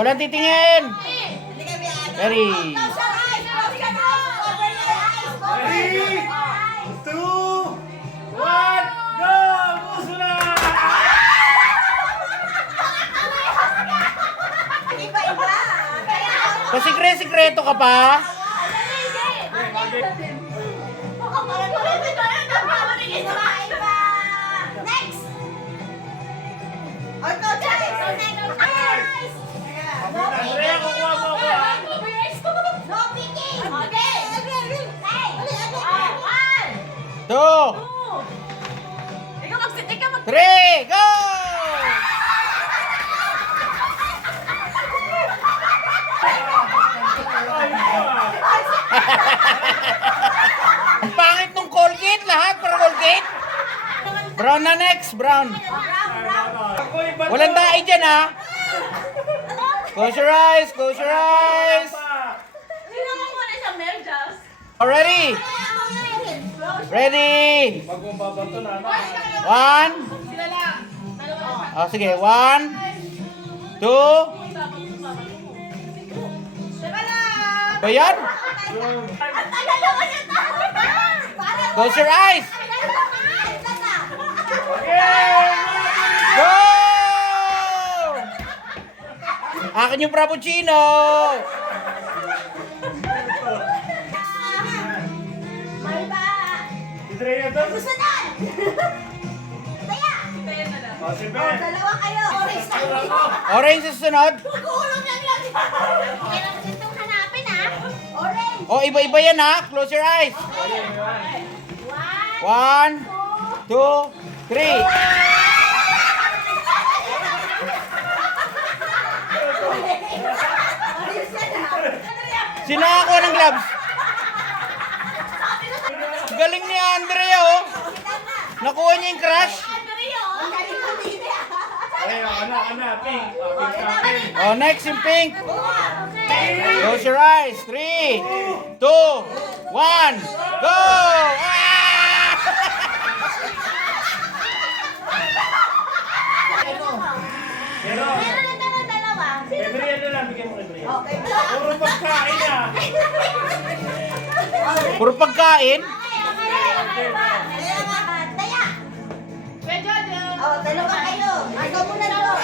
Walang titingin. Ready. 3, 2, 1, go! Puso na! Pasikre-sikreto ka pa? Next! Or no choice! Andrea, kukuha mo ako ha. No picking! Okay! Hey! Two. Three. Go! Ang pangit nung Colgate. Lahat para Colgate. Brown na next. Brown. Ako iba to. Walang dahi dyan ha. Close your eyes. Close your eyes. Already. Ready. Pag mababato na. One. Oh, sige. One. Two. Ba yan? Close your eyes. Go! Akin yung frappuccino. Andrea to. Susunod! Taya! O, si Oh, Ben. dalawa kayo. Orange tayo. Orange sa susunod. Magulong yan yun. Kailangan itong hanapin ha. Orange. Oh, iba-iba yan ha. Close your eyes. One, two, three. Sino nakakuha ng gloves? Galing ni Andrea oh. Nakuha niya yung crush. Ay, pink. Pink ka, pink. Oh, next yung pink. Close your eyes. 3, 2, 1, go! Ah! Pero, Meron na tayo dalawa. Andrea na lang. Bigyan mo kay Andrea. Okay. Puro pagkain ah. Puro pagkain. Taya. Oh, dalawa kayo. Ikaw muna daw.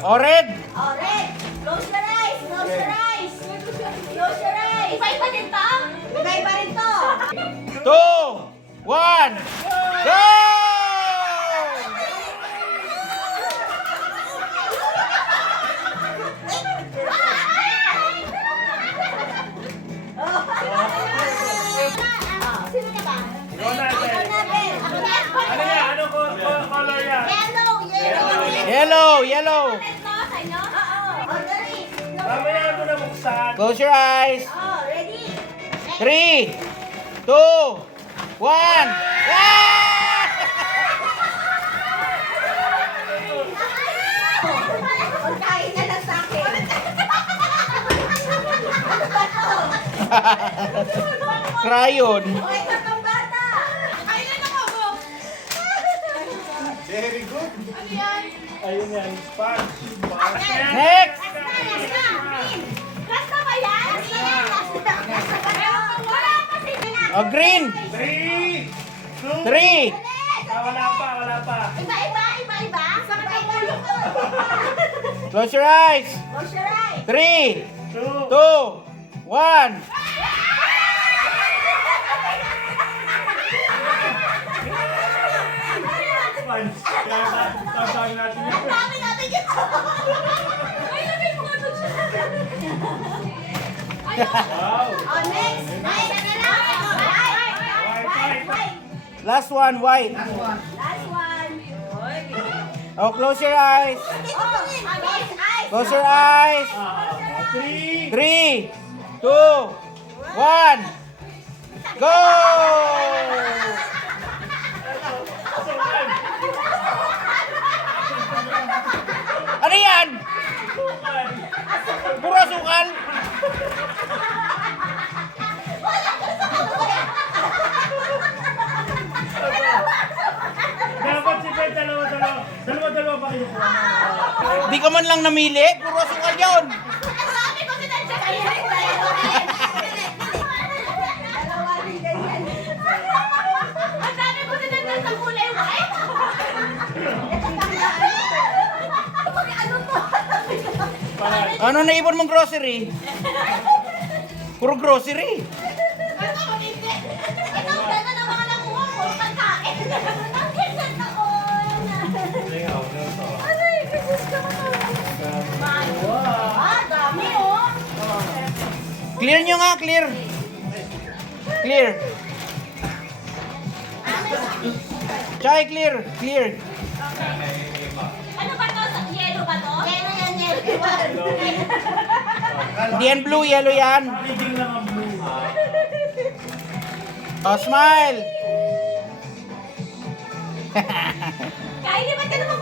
Oh, red. Oh, red. Close your eyes. Close your eyes. Close your eyes. Iba-iba din to? Iba-iba rin to. 2, 1, go! Sino na ba? Ikaw na, Ako Ben. na, Ben. Ako na. Ano yan? Ano color yan? Yellow. Yellow. Yellow, yellow. Ito, sa inyo? Oo. Oh, dali. Mamaya mo na buksan. Close your eyes. Oh, ready? 3, 2, 1. Ah! Pagkain na lang sa akin. Crayon. O, ito pang bata. Kailan ako mo? Very good. Ayun yan. Sponge. Next. Last na. Last na ba yan? Last na ba yan? Wala pa sila. Oh, green. 3, 2, 3. Wala pa. Iba-iba. Sa iba-iba. Close your eyes. Close your eyes. 3, 2, 2, 1. sponge. Kaya tatawag natin yun. Dami natin yun. Ay, lagay mo nga doon siya. Wow. Oh, next. White na lang. White. Last one, white. Last one. Oh, close your eyes. Oh, eyes. Close your eyes. 3, 3, 2, 1. Go! Ano yan? Puro asukal. Dapat si Ben, dalawa-dalawa pa kayo. Di ka man lang namili. Puro asukal. yun! Ang dami ko sinadya kayo. Dalawa rin ganyan. Ang dami ko sinadya sa kulay white. Ano to? Ano naipon mong grocery? Puro grocery. Ito, hindi. Ito, ang ganda ng mga nakuha ko. Pagkain. Ang ganda na ko. Ayaw, ano to? Aray, Jesus ka naman. Ah, dami oh. Clear nyo nga, clear. Clear. Chay, clear. Clear. Ano ba to? Yellow ba to? Yellow yan, yellow. Hindi yan blue, yellow yan. Leading lang ang blue. Oh, smile. Kylie, ba't ka naman